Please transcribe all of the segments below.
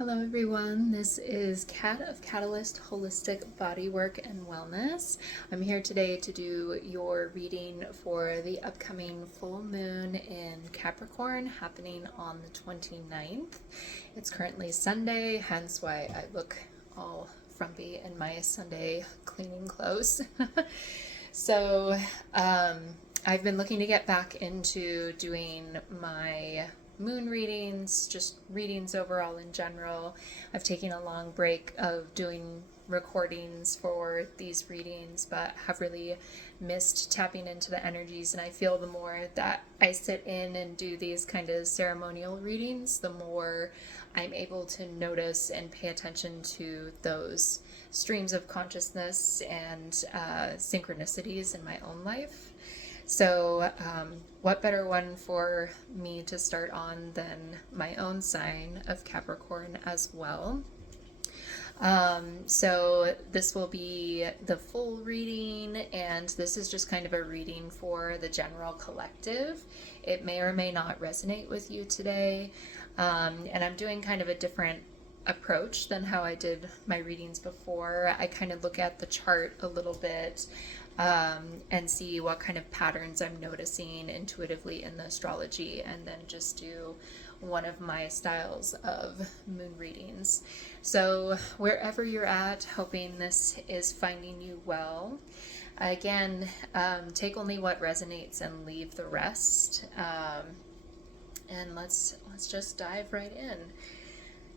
Hello everyone, this is Kat of Catalyst Holistic Bodywork and Wellness. I'm here today to do your reading for the upcoming full moon in Capricorn happening on the 29th. It's currently Sunday, hence why I look all frumpy in my Sunday cleaning clothes. So I've been looking to get back into doing my moon readings, just readings overall in general. I've taken a long break of doing recordings for these readings, but have really missed tapping into the energies. And I feel the more that I sit in and do these kind of ceremonial readings, the more I'm able to notice and pay attention to those streams of consciousness and synchronicities in my own life. So what better one for me to start on than my own sign of Capricorn as well. So this will be the full reading, and this is just kind of a reading for the general collective. It may or may not resonate with you today, and I'm doing kind of a different approach than how I did my readings before. I kind of look at the chart a little bit and see what kind of patterns I'm noticing intuitively in the astrology, and then just do one of my styles of moon readings. So wherever you're at, hoping this is finding you well. Again, take only what resonates and leave the rest. And let's just dive right in.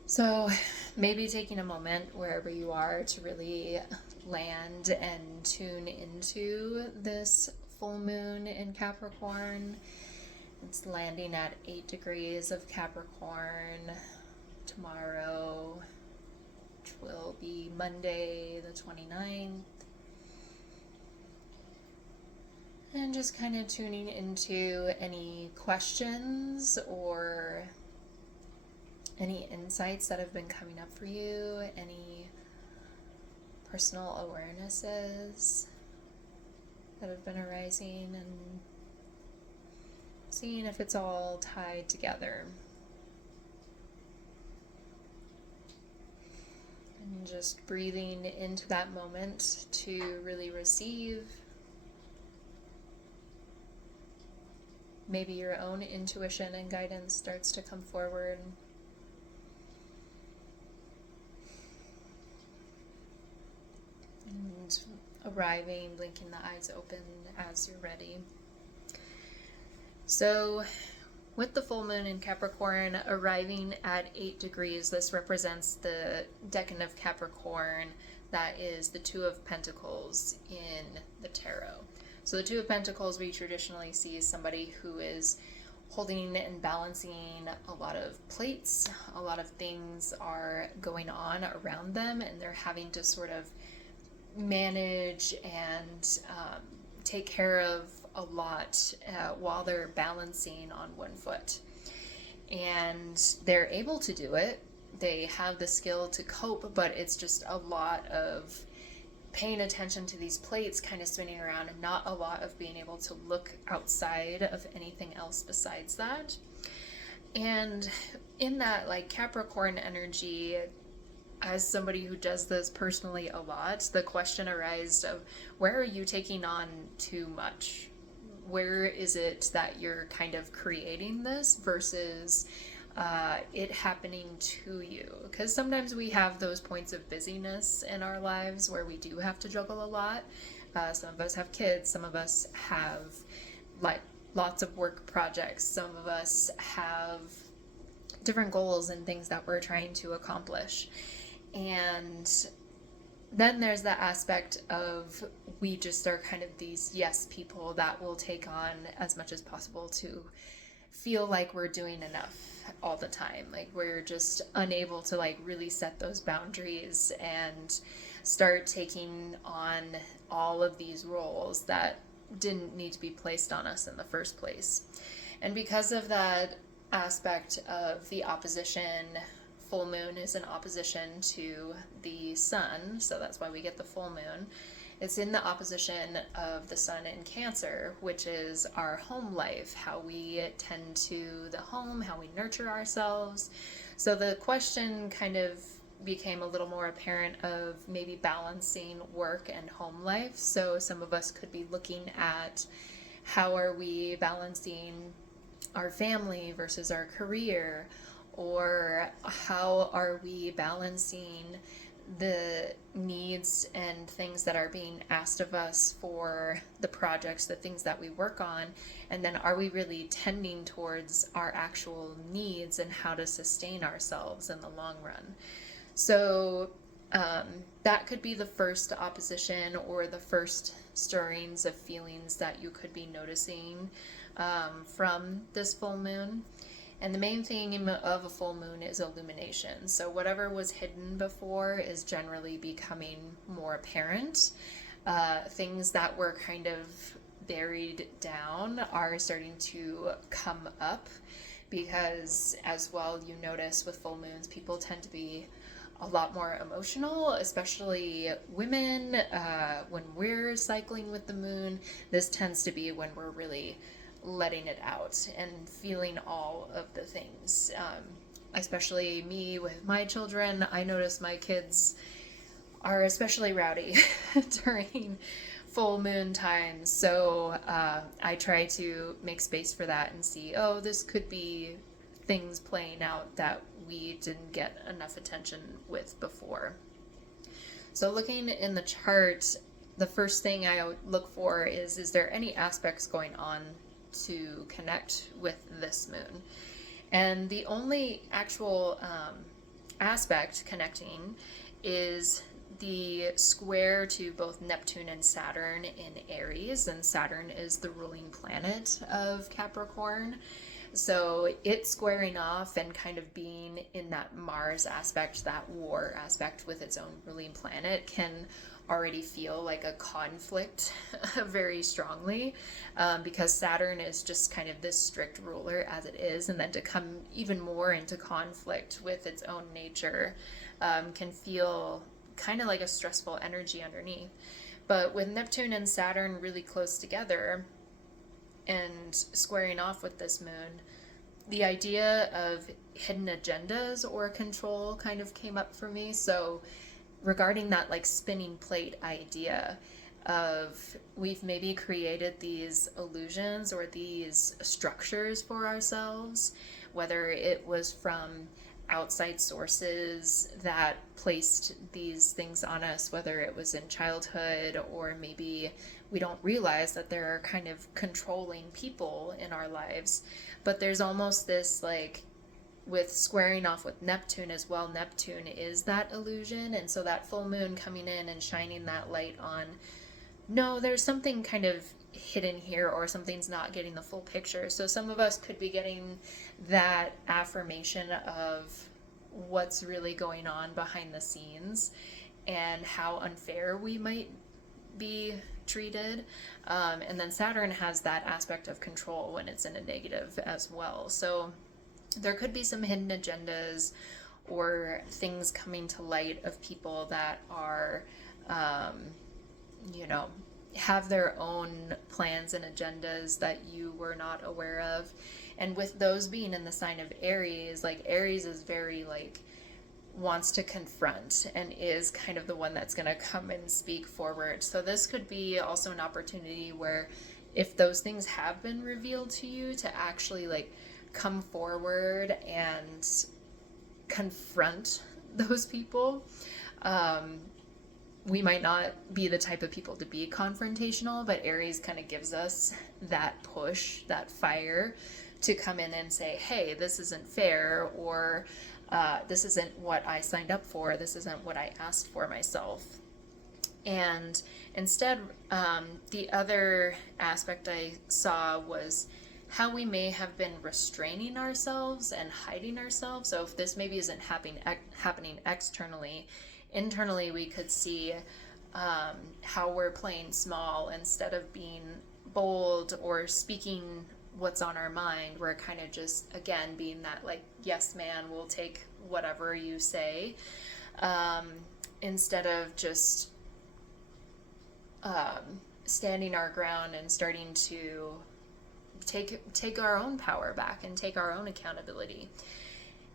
So maybe taking a moment wherever you are to really land and tune into this full moon in Capricorn. It's landing at 8 degrees of Capricorn tomorrow, which will be Monday the 29th. And just kind of tuning into any questions or any insights that have been coming up for you, any personal awarenesses that have been arising, and seeing if it's all tied together. And just breathing into that moment to really receive maybe your own intuition and guidance starts to come forward. And arriving, blinking the eyes open as you're ready. So with the full moon in Capricorn arriving at 8 degrees, this represents the decan of Capricorn. That is the Two of Pentacles in the tarot. So the Two of Pentacles we traditionally see as somebody who is holding and balancing a lot of plates. A lot of things are going on around them, and they're having to sort of manage and take care of a lot while they're balancing on one foot. And they're able to do it. They have the skill to cope, but it's just a lot of paying attention to these plates kind of spinning around, and not a lot of being able to look outside of anything else besides that. And in that like Capricorn energy, as somebody who does this personally a lot, the question arises of, where are you taking on too much? Where is it that you're kind of creating this versus it happening to you? Because sometimes we have those points of busyness in our lives where we do have to juggle a lot. Some of us have kids, some of us have like lots of work projects, some of us have different goals and things that we're trying to accomplish. And then there's that aspect of we just are kind of these yes people that will take on as much as possible to feel like we're doing enough all the time. Like we're just unable to like really set those boundaries and start taking on all of these roles that didn't need to be placed on us in the first place. And because of that aspect of the opposition, full moon is in opposition to the sun, so that's why we get the full moon. It's in the opposition of the sun in Cancer, which is our home life, how we tend to the home, how we nurture ourselves. So the question kind of became a little more apparent of maybe balancing work and home life. So some of us could be looking at how are we balancing our family versus our career, or how are we balancing the needs and things that are being asked of us for the projects, the things that we work on, and then are we really tending towards our actual needs and how to sustain ourselves in the long run. So that could be the first opposition or the first stirrings of feelings that you could be noticing from this full moon. And the main theme of a full moon is illumination. So whatever was hidden before is generally becoming more apparent. Things that were kind of buried down are starting to come up, because as well, you notice with full moons, people tend to be a lot more emotional, especially women. When we're cycling with the moon, this tends to be when we're really letting it out and feeling all of the things. Especially me with my children, I notice my kids are especially rowdy during full moon times. So I try to make space for that and see, oh, this could be things playing out that we didn't get enough attention with before. So looking in the chart, the first thing I would look for is there any aspects going on to connect with this moon? And the only actual aspect connecting is the square to both Neptune and Saturn in Aries, and Saturn is the ruling planet of Capricorn. So it squaring off and kind of being in that Mars aspect, that war aspect with its own ruling planet, can already feel like a conflict very strongly, because Saturn is just kind of this strict ruler as it is, and then to come even more into conflict with its own nature can feel kind of like a stressful energy underneath. But with Neptune and Saturn really close together and squaring off with this moon, the idea of hidden agendas or control kind of came up for me. So regarding that like spinning plate idea of, we've maybe created these illusions or these structures for ourselves, whether it was from outside sources that placed these things on us, whether it was in childhood, or maybe we don't realize that there are kind of controlling people in our lives. But there's almost this, like, with squaring off with Neptune as well, Neptune is that illusion, and so that full moon coming in and shining that light on, no, there's something kind of hidden here, or something's not getting the full picture. So some of us could be getting that affirmation of what's really going on behind the scenes and how unfair we might be treated. And then Saturn has that aspect of control when it's in a negative as well. So there could be some hidden agendas or things coming to light of people that are, have their own plans and agendas that you were not aware of. And with those being in the sign of Aries, like Aries is very like wants to confront and is kind of the one that's going to come and speak forward. So this could be also an opportunity where if those things have been revealed to you, to actually like come forward and confront those people. We might not be the type of people to be confrontational, but Aries kind of gives us that push, that fire to come in and say, hey, this isn't fair, or this isn't what I signed up for, this isn't what I asked for myself. And instead, the other aspect I saw was how we may have been restraining ourselves and hiding ourselves. So if this maybe isn't happening externally, internally we could see how we're playing small instead of being bold or speaking what's on our mind. We're kind of just, again, being that like, yes, man, we'll take whatever you say, instead of just standing our ground and starting to take our own power back and take our own accountability.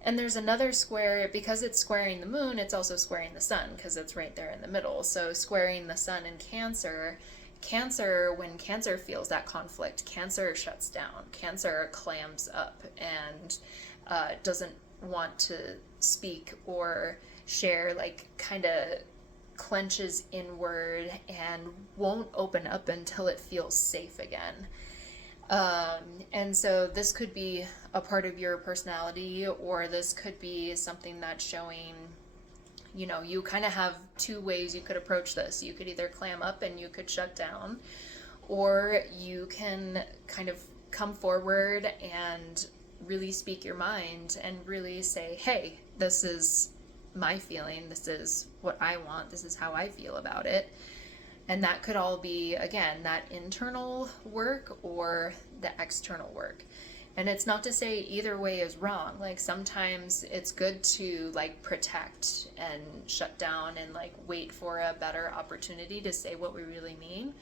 And there's another square, because it's squaring the moon, it's also squaring the sun, because it's right there in the middle. So squaring the sun in Cancer, when Cancer feels that conflict, Cancer shuts down. Cancer clams up and doesn't want to speak or share, like kind of clenches inward and won't open up until it feels safe again. And so this could be a part of your personality, or this could be something that's showing, you know, you kind of have two ways you could approach this. You could either clam up and you could shut down, or you can kind of come forward and really speak your mind and really say, hey, this is my feeling, this is what I want, this is how I feel about it. And that could all be, again, that internal work or the external work. And it's not to say either way is wrong. Like sometimes it's good to like protect and shut down and like wait for a better opportunity to say what we really mean.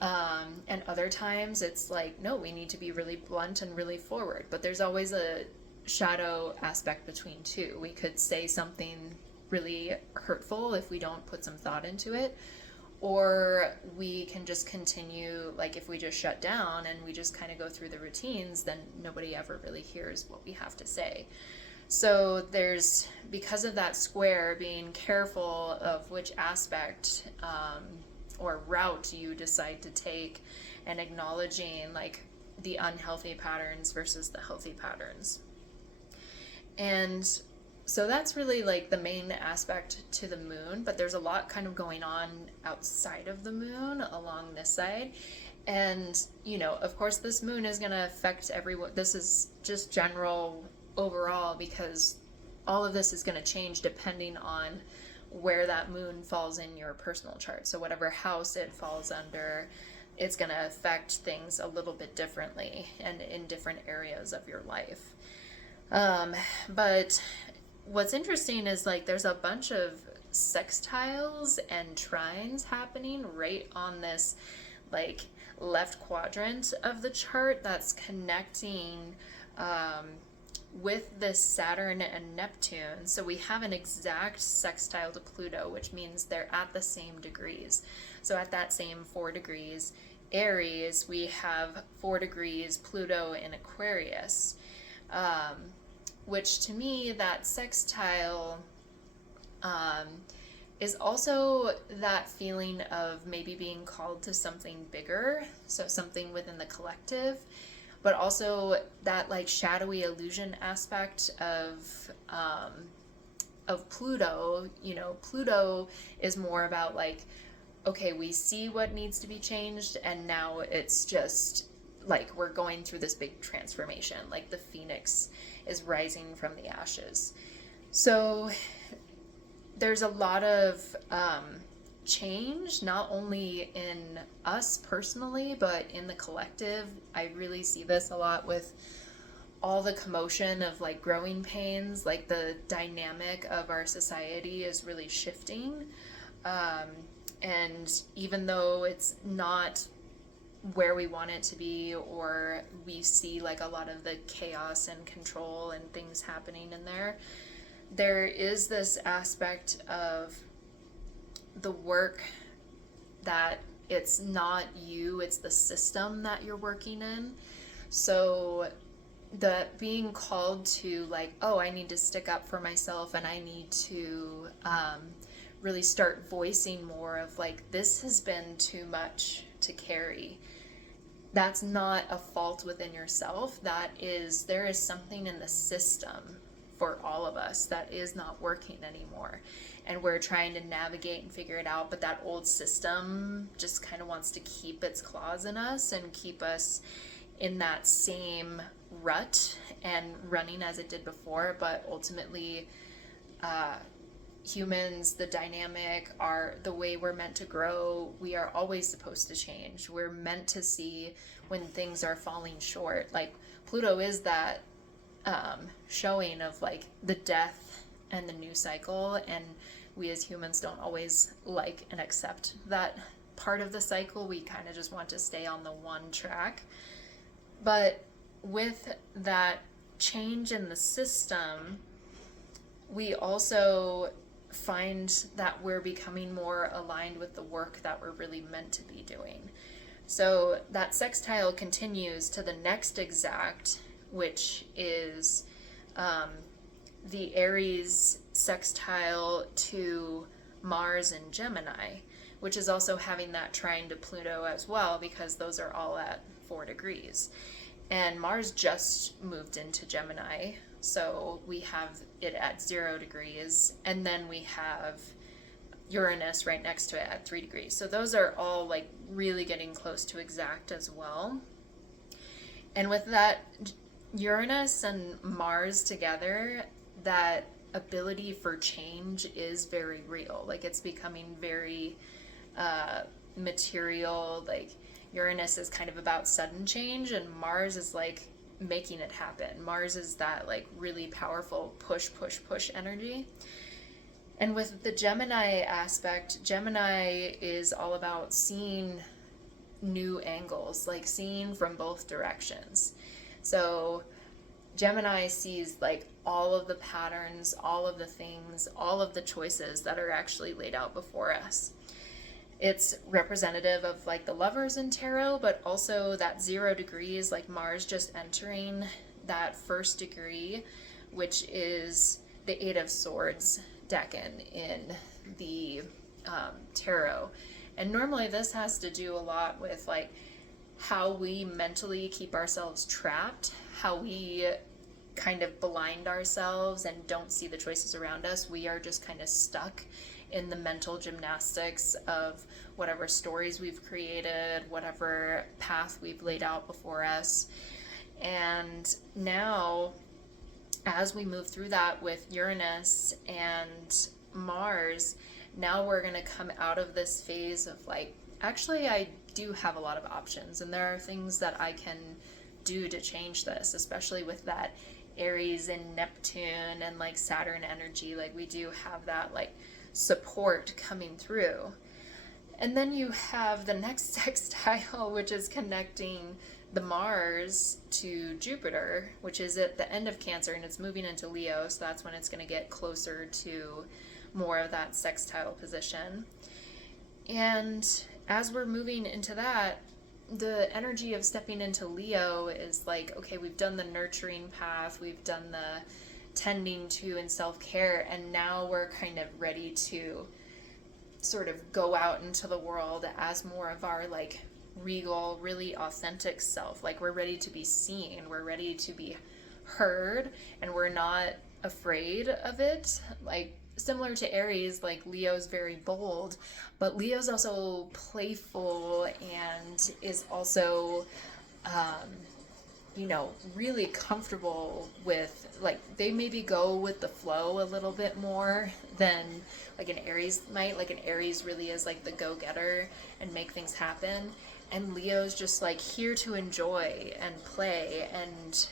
And other times it's like, no, we need to be really blunt and really forward. But there's always a shadow aspect between two. We could say something really hurtful if we don't put some thought into it. Or we can just continue, like if we just shut down and we just kind of go through the routines, then nobody ever really hears what we have to say. So there's, because of that square, being careful of which aspect or route you decide to take, and acknowledging like the unhealthy patterns versus the healthy patterns. And so that's really like the main aspect to the moon, but there's a lot kind of going on outside of the moon along this side. And, you know, of course this moon is going to affect everyone. This is just general overall, because all of this is going to change depending on where that moon falls in your personal chart. So whatever house it falls under, it's going to affect things a little bit differently and in different areas of your life. But what's interesting is like there's a bunch of sextiles and trines happening right on this like left quadrant of the chart that's connecting with this Saturn and Neptune. So we have an exact sextile to Pluto, which means they're at the same degrees. So at that same 4 degrees Aries, we have 4 degrees Pluto in Aquarius. Which to me, that sextile is also that feeling of maybe being called to something bigger, so something within the collective, but also that like shadowy illusion aspect of Pluto. You know, Pluto is more about like, okay, we see what needs to be changed, and now it's just like we're going through this big transformation, like the phoenix is rising from the ashes. So there's a lot of change, not only in us personally, but in the collective. I really see this a lot with all the commotion of like growing pains, like the dynamic of our society is really shifting. And even though it's not where we want it to be, or we see like a lot of the chaos and control and things happening in there is this aspect of the work that it's not you, it's the system that you're working in. So the being called to like, oh, I need to stick up for myself, and I need to really start voicing more of like, this has been too much to carry. That's not a fault within yourself. There is something in the system for all of us that is not working anymore. And we're trying to navigate and figure it out, but that old system just kind of wants to keep its claws in us and keep us in that same rut and running as it did before. But ultimately, humans, the dynamic, are the way we're meant to grow. We are always supposed to change. We're meant to see when things are falling short. Like Pluto is that showing of like the death and the new cycle, and we as humans don't always like and accept that part of the cycle. We kind of just want to stay on the one track. But with that change in the system, we also find that we're becoming more aligned with the work that we're really meant to be doing. So that sextile continues to the next exact, which is the Aries sextile to Mars and Gemini, which is also having that trine to Pluto as well, because those are all at 4 degrees. And Mars just moved into Gemini, so we have it at 0 degrees, and then we have Uranus right next to it at 3 degrees. So those are all like really getting close to exact as well. And with that Uranus and Mars together, that ability for change is very real. Like, it's becoming very material. Like, Uranus is kind of about sudden change, and Mars is like making it happen. Mars is that like really powerful push energy. And with the Gemini aspect, Gemini is all about seeing new angles, like seeing from both directions. So Gemini sees like all of the patterns, all of the things, all of the choices that are actually laid out before us. It's representative of like the Lovers in tarot, but also that 0 degrees, like Mars just entering that first degree, which is the 8 of Swords decan in the tarot. And normally this has to do a lot with like how we mentally keep ourselves trapped, how we kind of blind ourselves and don't see the choices around us. We are just kind of stuck in the mental gymnastics of whatever stories we've created, whatever path we've laid out before us. And now, as we move through that with Uranus and Mars, now we're going to come out of this phase of like, actually, I do have a lot of options, and there are things that I can do to change this, especially with that Aries and Neptune and like Saturn energy. Like, we do have that like support coming through. And then you have the next sextile, which is connecting the Mars to Jupiter, which is at the end of Cancer, and it's moving into Leo, so that's when it's going to get closer to more of that sextile position. And as we're moving into that, the energy of stepping into Leo is like, okay, we've done the nurturing path, we've done the tending to and self-care, and now we're kind of ready to sort of go out into the world as more of our like regal, really authentic self. Like, we're ready to be seen, we're ready to be heard, and we're not afraid of it. Like, similar to Aries, like Leo's very bold, but Leo's also playful and is also really comfortable with, like, they maybe go with the flow a little bit more than like an Aries might. Like, an Aries really is like the go-getter and make things happen, and Leo's just like here to enjoy and play and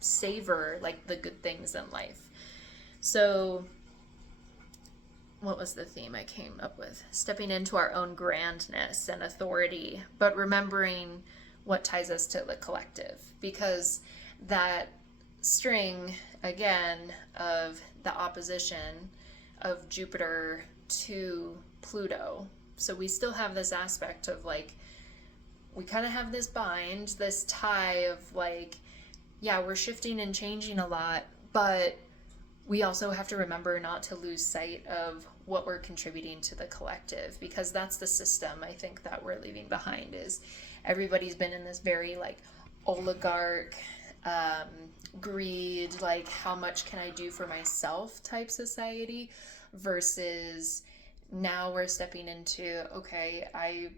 savor like the good things in life. So what was the theme I came up with? Stepping into our own grandness and authority, but remembering what ties us to the collective, because that string, again, of the opposition of Jupiter to Pluto. So we still have this aspect of like, we kind of have this bind, this tie of like, yeah, we're shifting and changing a lot, but we also have to remember not to lose sight of what we're contributing to the collective, because that's the system I think that we're leaving behind. Is everybody's been in this very like oligarch, greed, like how much can I do for myself type society, versus now we're stepping into, okay, I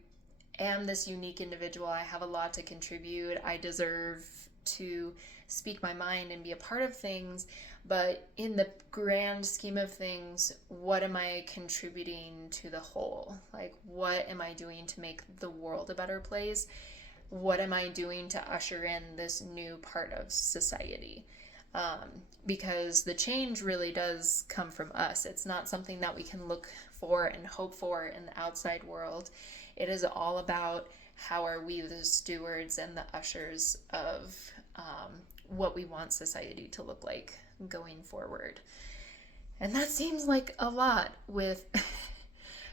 am this unique individual, I have a lot to contribute, I deserve to speak my mind and be a part of things, but in the grand scheme of things, what am I contributing to the whole? Like, what am I doing to make the world a better place? What am I doing to usher in this new part of society? Because the change really does come from us. It's not something that we can look for and hope for in the outside world. It is all about how are we the stewards and the ushers of what we want society to look like going forward. And that seems like a lot with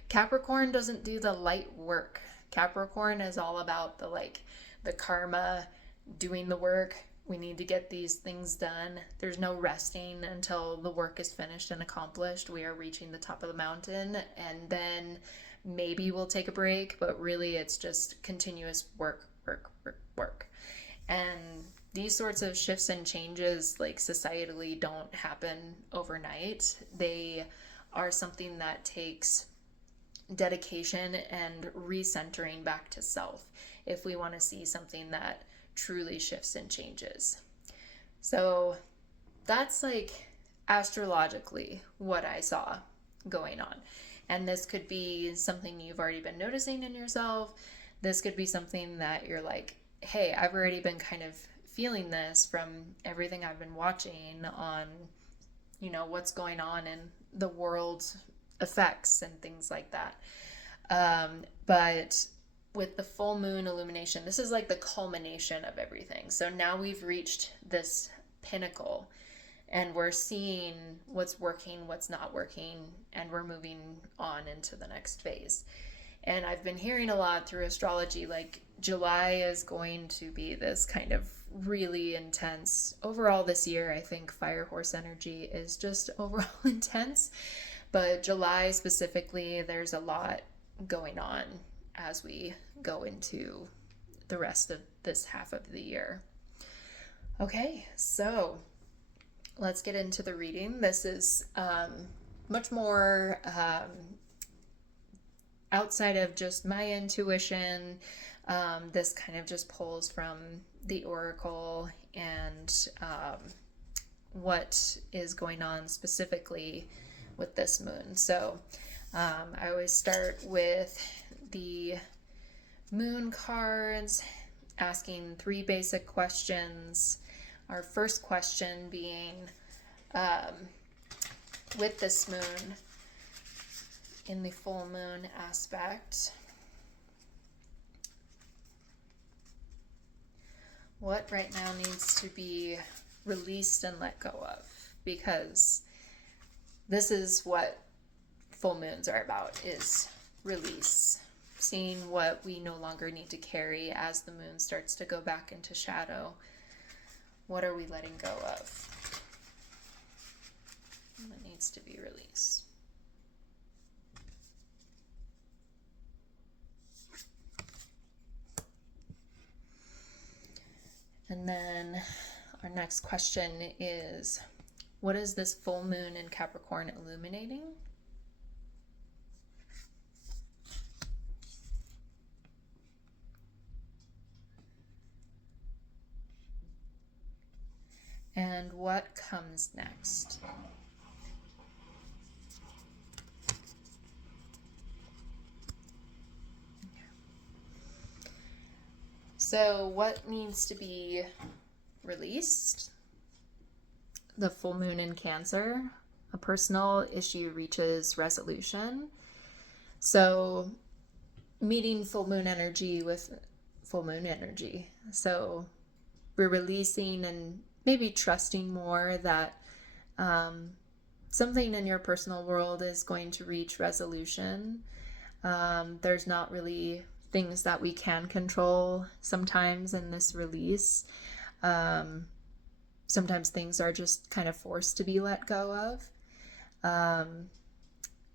Capricorn doesn't do the light work. Capricorn is all about the karma, doing the work. We need to get these things done. There's no resting until the work is finished and accomplished. We are reaching the top of the mountain, and then maybe we'll take a break, but really it's just continuous work. And these sorts of shifts and changes, like societally, don't happen overnight. They are something that takes dedication and recentering back to self if we want to see something that truly shifts and changes. So that's like astrologically what I saw going on. And this could be something you've already been noticing in yourself. This could be something that you're like, hey, I've already been kind of feeling this from everything I've been watching on, what's going on in the world effects and things like that. But with the full moon illumination, this is like the culmination of everything. So now we've reached this pinnacle and we're seeing what's working, what's not working, and we're moving on into the next phase. And I've been hearing a lot through astrology, like July is going to be this kind of really intense. Overall this year, I think fire horse energy is just overall intense. But July specifically, there's a lot going on as we go into the rest of this half of the year. Okay, so let's get into the reading. This is much more outside of just my intuition. This kind of just pulls from the oracle and what is going on specifically with this moon. So I always start with the moon cards, asking 3 basic questions. Our first question being, with this moon in the full moon aspect, what right now needs to be released and let go of? Because this is what full moons are about, is release. Seeing what we no longer need to carry as the moon starts to go back into shadow. What are we letting go of? What needs to be released? And then our next question is, what is this full moon in Capricorn illuminating? And what comes next? So what needs to be released? The full moon in Cancer. A personal issue reaches resolution. So meeting full moon energy with full moon energy. So we're releasing and maybe trusting more that something in your personal world is going to reach resolution. There's not really things that we can control sometimes in this release. Sometimes things are just kind of forced to be let go of.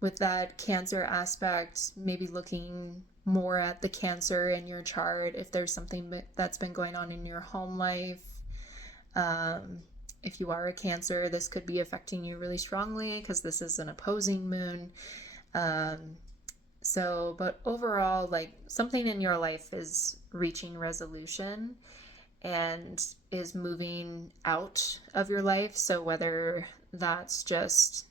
With that Cancer aspect, maybe looking more at the Cancer in your chart, if there's something that's been going on in your home life. If you are a Cancer, this could be affecting you really strongly because this is an opposing moon. But overall, like something in your life is reaching resolution and is moving out of your life. So whether that's just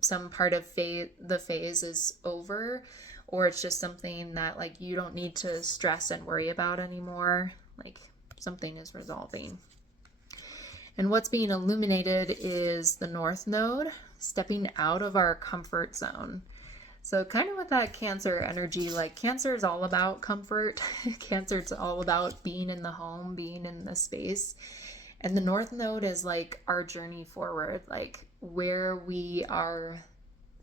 some part of the phase is over, or it's just something that like you don't need to stress and worry about anymore, like something is resolving. And what's being illuminated is the North Node, stepping out of our comfort zone. So kind of with that Cancer energy, like Cancer is all about comfort. Cancer is all about being in the home, being in the space. And the North Node is like our journey forward, like where we are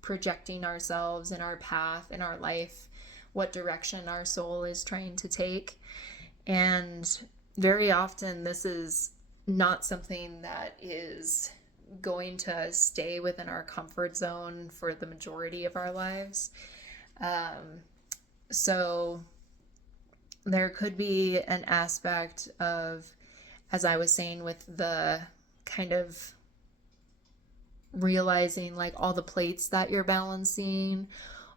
projecting ourselves in our path, in our life, what direction our soul is trying to take. And very often this is not something that is going to stay within our comfort zone for the majority of our lives. So there could be an aspect of, as I was saying, with the kind of realizing like all the plates that you're balancing,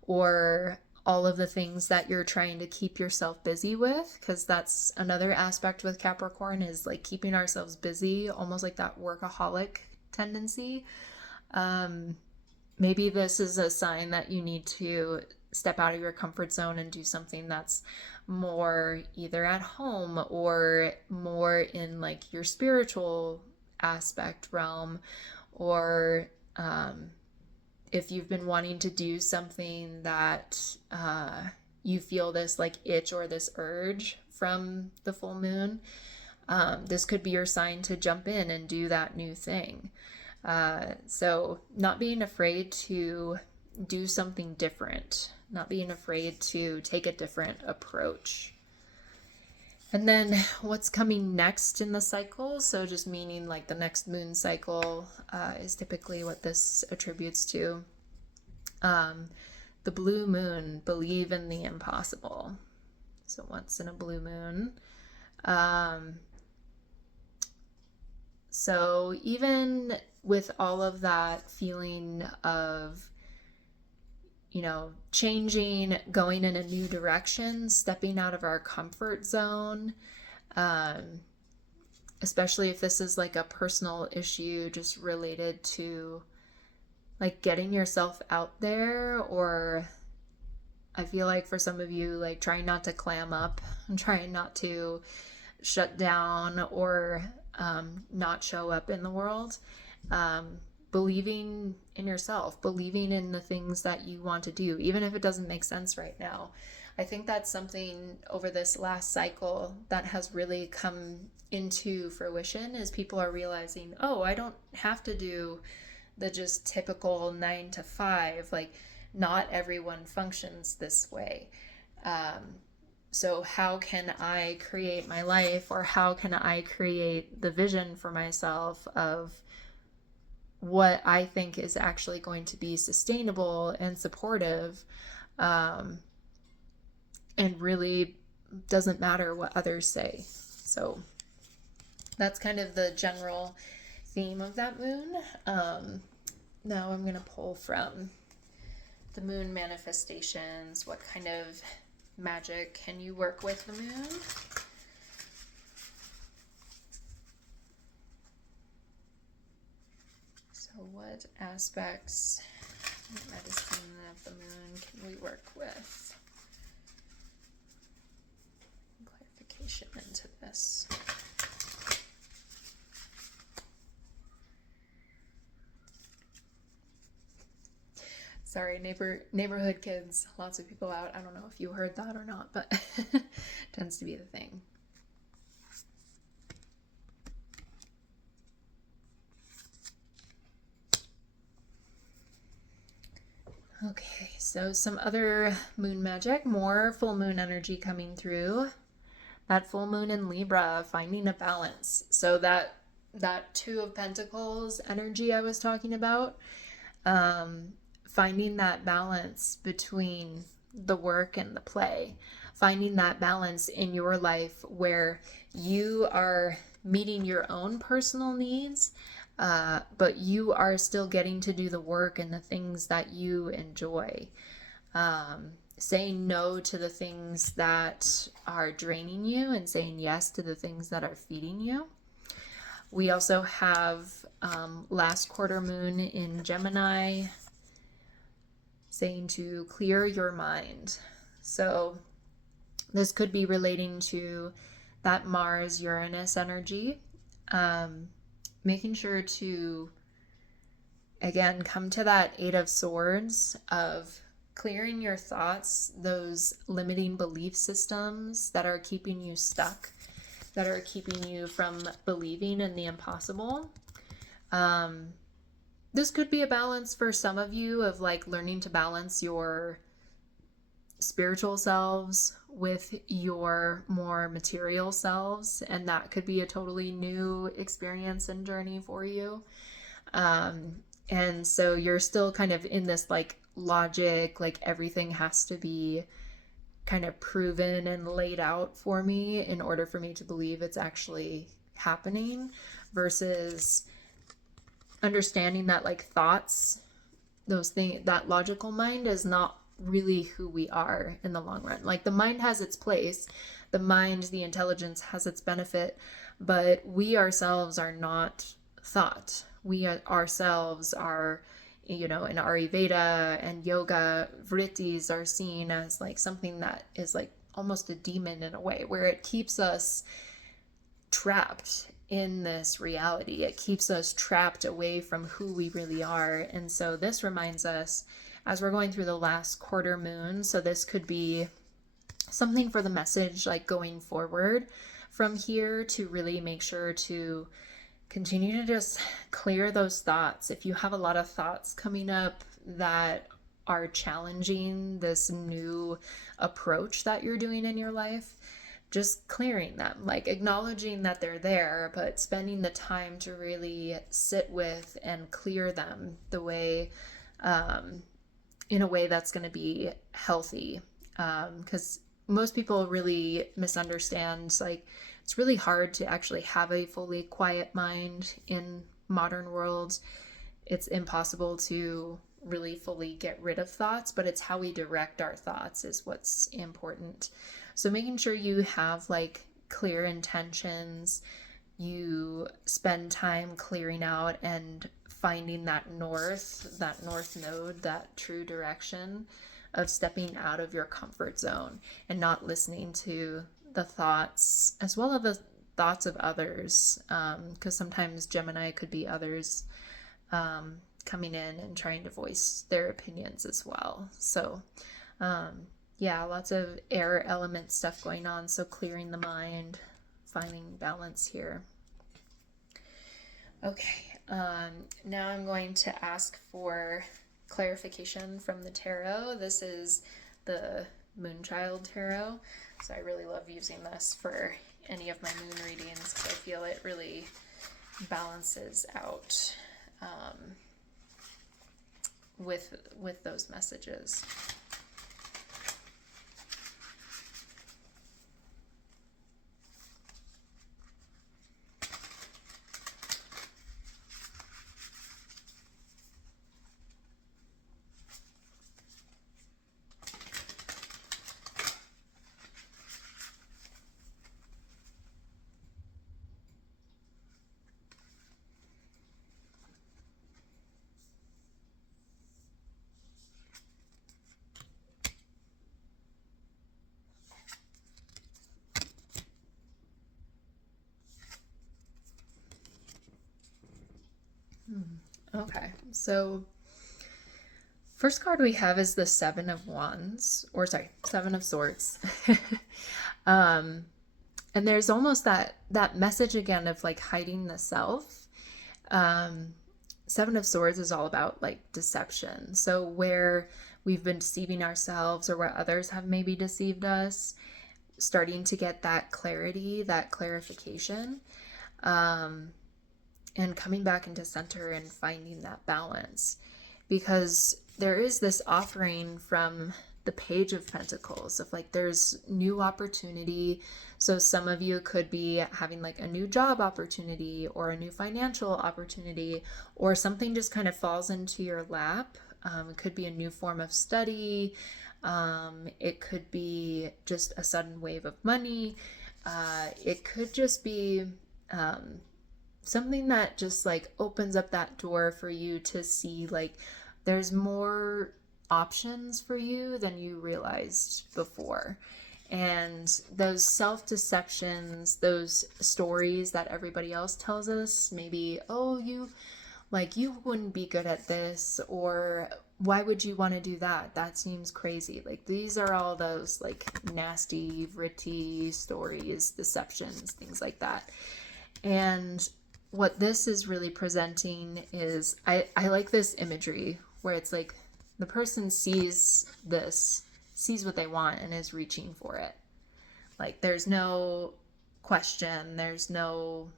or all of the things that you're trying to keep yourself busy with, because that's another aspect with Capricorn, is like keeping ourselves busy, almost like that workaholic tendency. Maybe this is a sign that you need to step out of your comfort zone and do something that's more either at home or more in like your spiritual aspect realm, or if you've been wanting to do something that you feel this like itch or this urge from the full moon, this could be your sign to jump in and do that new thing. So not being afraid to do something different, not being afraid to take a different approach. And then what's coming next in the cycle, so just meaning like the next moon cycle, is typically what this attributes to. The blue moon, believe in the impossible. So what's in a blue moon? So even with all of that feeling of, you know, changing, going in a new direction, stepping out of our comfort zone, especially if this is like a personal issue just related to like getting yourself out there, or I feel like for some of you, like trying not to clam up and trying not to shut down or not show up in the world. Believing in yourself, believing in the things that you want to do, even if it doesn't make sense right now. I think that's something over this last cycle that has really come into fruition, is people are realizing, oh, I don't have to do the just typical 9 to 5. Like, not everyone functions this way. So how can I create my life, or how can I create the vision for myself of what I think is actually going to be sustainable and supportive, and really doesn't matter what others say. So that's kind of the general theme of that moon. Now I'm going to pull from the moon manifestations. What kind of magic can you work with the moon? So what aspects of medicine of the moon can we work with? Clarification into this. Sorry, neighborhood kids, lots of people out. I don't know if you heard that or not, but tends to be the thing. Okay, so some other moon magic, more full moon energy coming through. That full moon in Libra, finding a balance. So that Two of Pentacles energy I was talking about, finding that balance between the work and the play, finding that balance in your life where you are meeting your own personal needs, but you are still getting to do the work and the things that you enjoy. Saying no to the things that are draining you and saying yes to the things that are feeding you. We also have last quarter moon in Gemini, saying to clear your mind. So this could be relating to that Mars-Uranus energy. Making sure to, again, come to that Eight of Swords of clearing your thoughts, those limiting belief systems that are keeping you stuck, that are keeping you from believing in the impossible. This could be a balance for some of you of like learning to balance your spiritual selves with your more material selves, and that could be a totally new experience and journey for you. And so you're still kind of in this like logic, like everything has to be kind of proven and laid out for me in order for me to believe it's actually happening, versus understanding that like thoughts, those things, that logical mind is not really who we are in the long run. Like the mind has its place, the mind, the intelligence has its benefit, but we ourselves are not thought. We ourselves are, you know, in Ayurveda and yoga, vrittis are seen as like something that is like almost a demon in a way, where it keeps us trapped in this reality. It keeps us trapped away from who we really are. And so this reminds us as we're going through the last quarter moon. So this could be something for the message, like going forward from here, to really make sure to continue to just clear those thoughts. If you have a lot of thoughts coming up that are challenging this new approach that you're doing in your life, just clearing them, like acknowledging that they're there, but spending the time to really sit with and clear them the way, in a way that's going to be healthy. Because most people really misunderstand, like it's really hard to actually have a fully quiet mind in modern worlds. It's impossible to really fully get rid of thoughts, but it's how we direct our thoughts is what's important. So making sure you have like clear intentions, you spend time clearing out and finding that north node, that true direction of stepping out of your comfort zone and not listening to the thoughts as well as the thoughts of others, because sometimes Gemini could be others coming in and trying to voice their opinions as well. So yeah, lots of air element stuff going on. So clearing the mind, finding balance here. Okay, now I'm going to ask for clarification from the tarot. This is the Moonchild Tarot. So I really love using this for any of my moon readings because I feel it really balances out with those messages. Okay, so first card we have is the Seven of Wands, or sorry, Seven of Swords. And there's almost that message again of like hiding the self. Seven of Swords is all about like deception. So where we've been deceiving ourselves or where others have maybe deceived us, starting to get that clarity, that clarification. And coming back into center and finding that balance, because there is this offering from the Page of Pentacles of like there's new opportunity. So some of you could be having like a new job opportunity or a new financial opportunity, or something just kind of falls into your lap. It could be a new form of study. It could be just a sudden wave of money. It could just be something that just like opens up that door for you to see like there's more options for you than you realized before. And those self-deceptions, those stories that everybody else tells us, maybe, oh, you wouldn't be good at this, or why would you want to do that? That seems crazy. Like, these are all those like nasty, gritty stories, deceptions, things like that. And what this is really presenting is, I like this imagery where it's like the person sees what they want and is reaching for it. Like, there's no question, there's no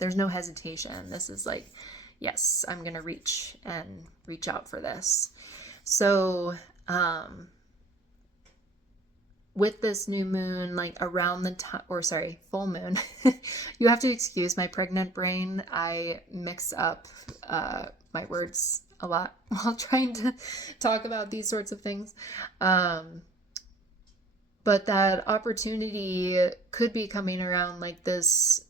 hesitation. This is like, yes, I'm gonna reach out for this. So with this new moon, like around the time, or sorry, full moon, you have to excuse my pregnant brain. I mix up my words a lot while trying to talk about these sorts of things. But that opportunity could be coming around like this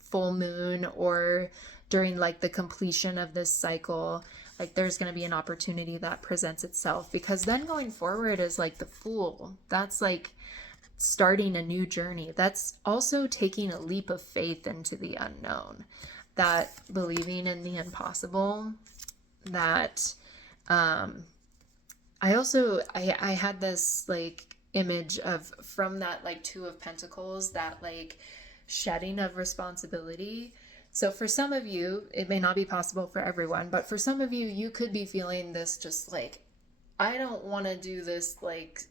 full moon, or during like the completion of this cycle. Like, there's going to be an opportunity that presents itself, because then going forward is like the Fool. That's like starting a new journey. That's also taking a leap of faith into the unknown, that believing in the impossible. That I had this like image of, from that like Two of Pentacles, that like shedding of responsibility. So for some of you, it may not be possible for everyone, but for some of you, you could be feeling this just like, I don't want to do this like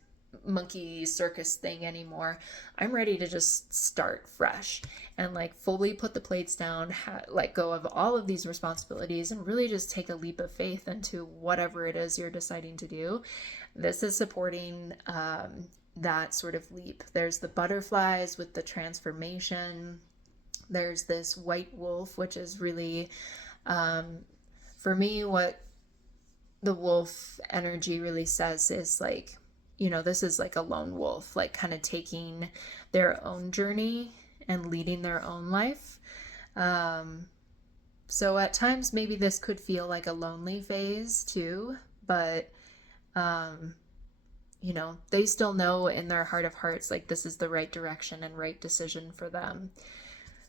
monkey circus thing anymore. I'm ready to just start fresh and like fully put the plates down, let go of all of these responsibilities, and really just take a leap of faith into whatever it is you're deciding to do. This is supporting that sort of leap. There's the butterflies with the transformation. There's this white wolf, which is really, for me, what the wolf energy really says is like, you know, this is like a lone wolf, like kind of taking their own journey and leading their own life. So at times, maybe this could feel like a lonely phase too, but, you know, they still know in their heart of hearts, like this is the right direction and right decision for them.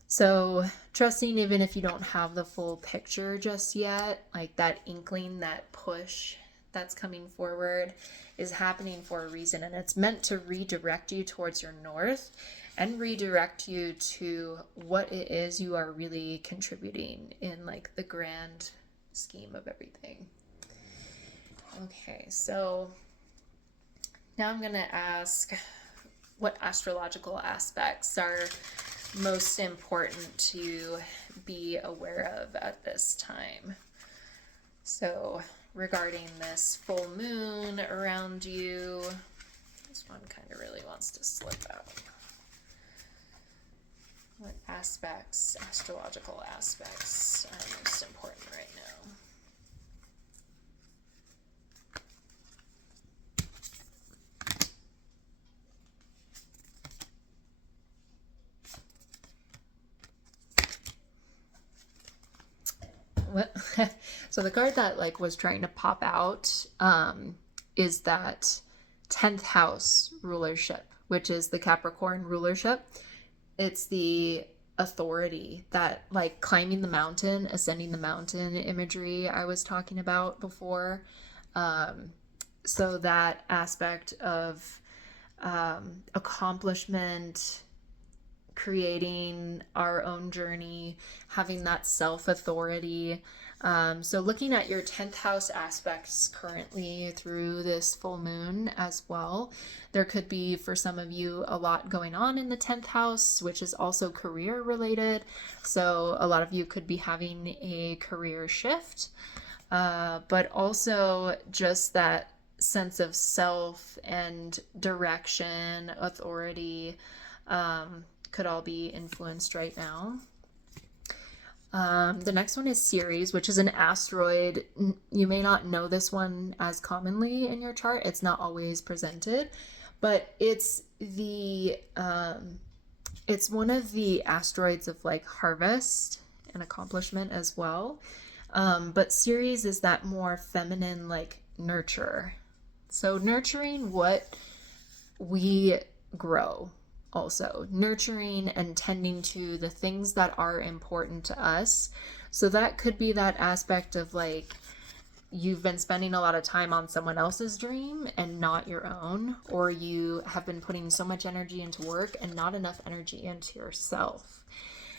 So trusting, even if you don't have the full picture just yet, like that inkling, that push that's coming forward is happening for a reason. And it's meant to redirect you towards your north and redirect you to what it is you are really contributing in like the grand scheme of everything. Okay, so now I'm going to ask what astrological aspects are most important to be aware of at this time. So regarding this full moon around you, this one kind of really wants to slip out. What aspects, astrological aspects, are most important right now? So the card that like was trying to pop out is that 10th house rulership, which is the Capricorn rulership. It's the authority, that like climbing the mountain, ascending the mountain imagery I was talking about before. So that aspect of accomplishment, creating our own journey, having that self-authority. So looking at your 10th house aspects currently through this full moon as well, there could be for some of you a lot going on in the 10th house, which is also career related. So a lot of you could be having a career shift, but also just that sense of self and direction, authority, could all be influenced right now. The next one is Ceres, which is an asteroid. You may not know this one as commonly in your chart. It's not always presented, but it's one of the asteroids of like harvest and accomplishment as well. But Ceres is that more feminine, like nurture. So nurturing what we grow. Also nurturing and tending to the things that are important to us. So that could be that aspect of like you've been spending a lot of time on someone else's dream and not your own, or you have been putting so much energy into work and not enough energy into yourself.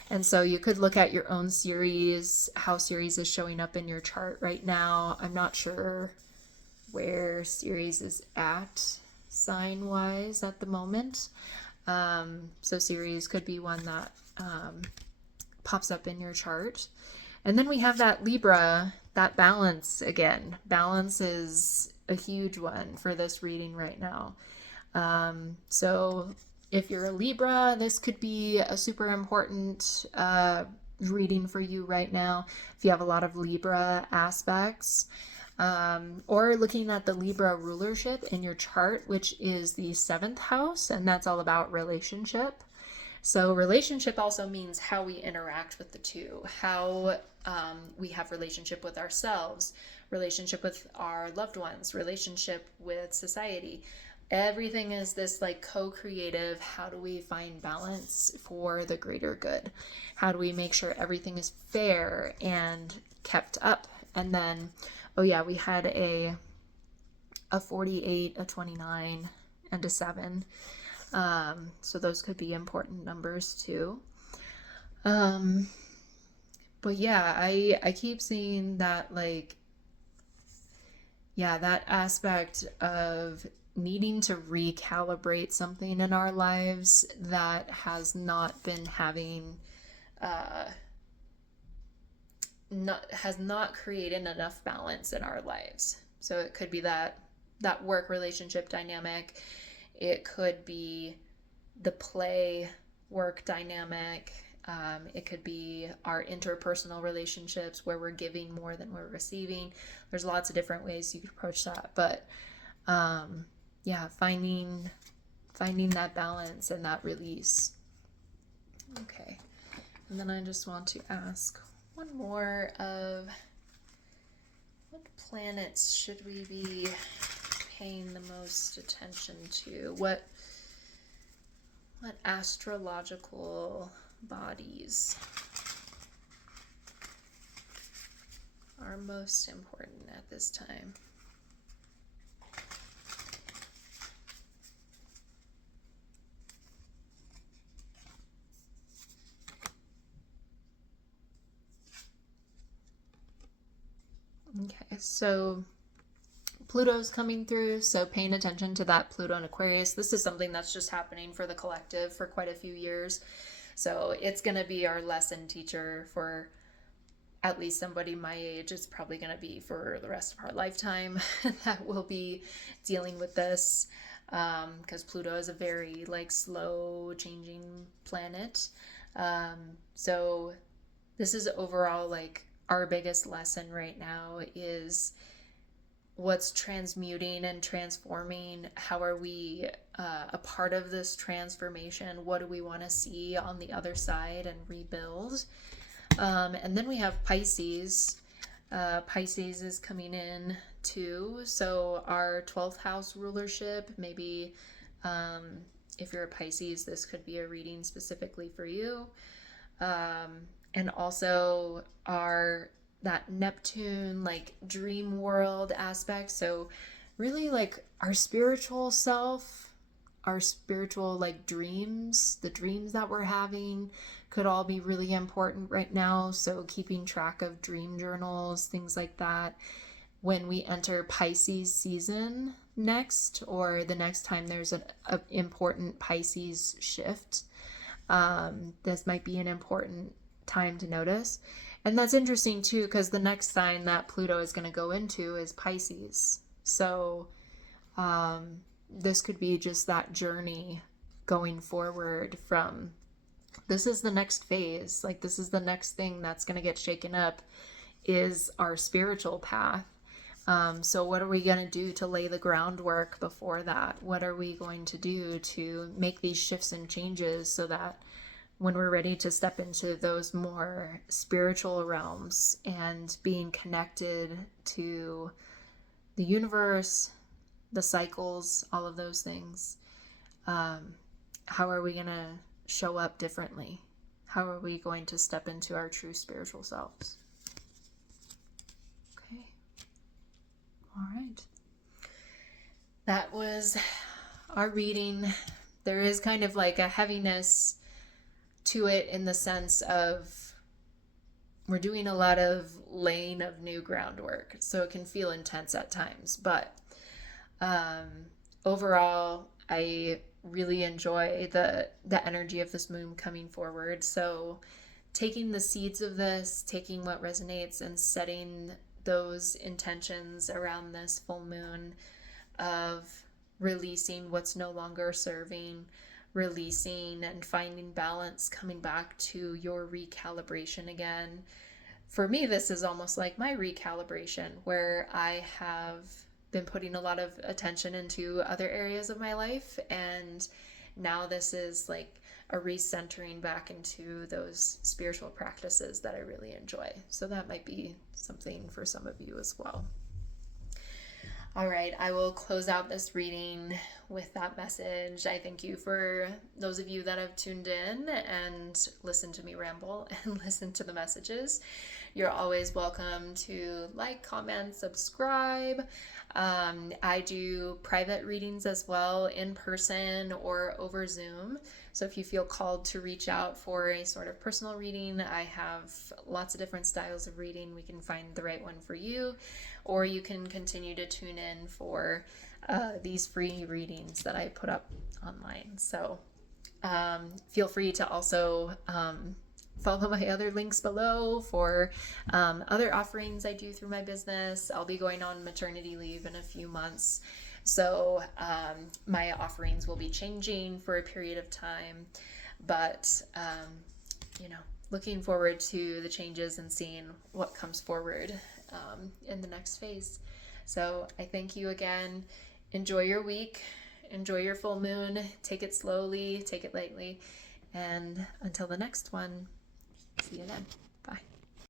And so you could look at your own Ceres, how Ceres is showing up in your chart right now. I'm not sure where Ceres is at sign-wise at the moment. So Ceres could be one that pops up in your chart. And then we have that Libra, that balance again. Balance is a huge one for this reading right now. So if you're a Libra, this could be a super important reading for you right now. If you have a lot of Libra aspects, or looking at the Libra rulership in your chart, which is the 7th house, and that's all about relationship. So relationship also means how we interact with the two, how we have relationship with ourselves, relationship with our loved ones, relationship with society. Everything is this like co-creative, how do we find balance for the greater good? How do we make sure everything is fair and kept up? And then, oh yeah, we had a 48, a 29, and a 7. So those could be important numbers too. But yeah, I keep seeing that, like, yeah, that aspect of needing to recalibrate something in our lives that has not been having, has not created enough balance in our lives. So it could be that work relationship dynamic. It could be the play work dynamic. It could be our interpersonal relationships where we're giving more than we're receiving. There's lots of different ways you could approach that, but yeah, finding that balance and that release. Okay, and then I just want to ask one more of what planets should we be paying the most attention to? What astrological bodies are most important at this time? Okay, so Pluto's coming through, so paying attention to that Pluto and Aquarius. This is something that's just happening for the collective for quite a few years. So it's going to be our lesson teacher for at least somebody my age. It's probably going to be for the rest of our lifetime that we'll be dealing with this, because Pluto is a very like slow changing planet. So this is overall like our biggest lesson right now is what's transmuting and transforming. How are we a part of this transformation? What do we want to see on the other side and rebuild? And then we have Pisces. Pisces is coming in too. So our 12th house rulership, maybe if you're a Pisces, this could be a reading specifically for you. And also that Neptune, like dream world aspect. So really like our spiritual self, our spiritual like dreams, the dreams that we're having could all be really important right now. So keeping track of dream journals, things like that. When we enter Pisces season next, or the next time there's an important Pisces shift, this might be an important time to notice. And that's interesting too, because the next sign that Pluto is going to go into is Pisces. So this could be just that journey going forward from, this is the next phase, like this is the next thing that's going to get shaken up, is our spiritual path. So what are we going to do to lay the groundwork before that? What are we going to do to make these shifts and changes so that when we're ready to step into those more spiritual realms and being connected to the universe, the cycles, all of those things, how are we going to show up differently? How are we going to step into our true spiritual selves? Okay. that was our reading. There is kind of like a heaviness to it in the sense of we're doing a lot of laying of new groundwork, so it can feel intense at times. But overall, I really enjoy the energy of this moon coming forward. So taking the seeds of this, taking what resonates, and setting those intentions around this full moon of releasing what's no longer serving, releasing and finding balance, coming back to your recalibration again. For me, this is almost like my recalibration, where I have been putting a lot of attention into other areas of my life, and now this is like a recentering back into those spiritual practices that I really enjoy. So that might be something for some of you as well. All right, I will close out this reading with that message. I thank you for those of you that have tuned in and listened to me ramble and listen to the messages. You're always welcome to like, comment, subscribe. I do private readings as well, in person or over Zoom. So if you feel called to reach out for a sort of personal reading, I have lots of different styles of reading. We can find the right one for you, or you can continue to tune in for these free readings that I put up online. So feel free to also follow my other links below for other offerings I do through my business. I'll be going on maternity leave in a few months, so my offerings will be changing for a period of time, but looking forward to the changes and seeing what comes forward in the next phase. So I thank you again. Enjoy your week. Enjoy your full moon. Take it slowly, take it lightly, and until the next one, see you then.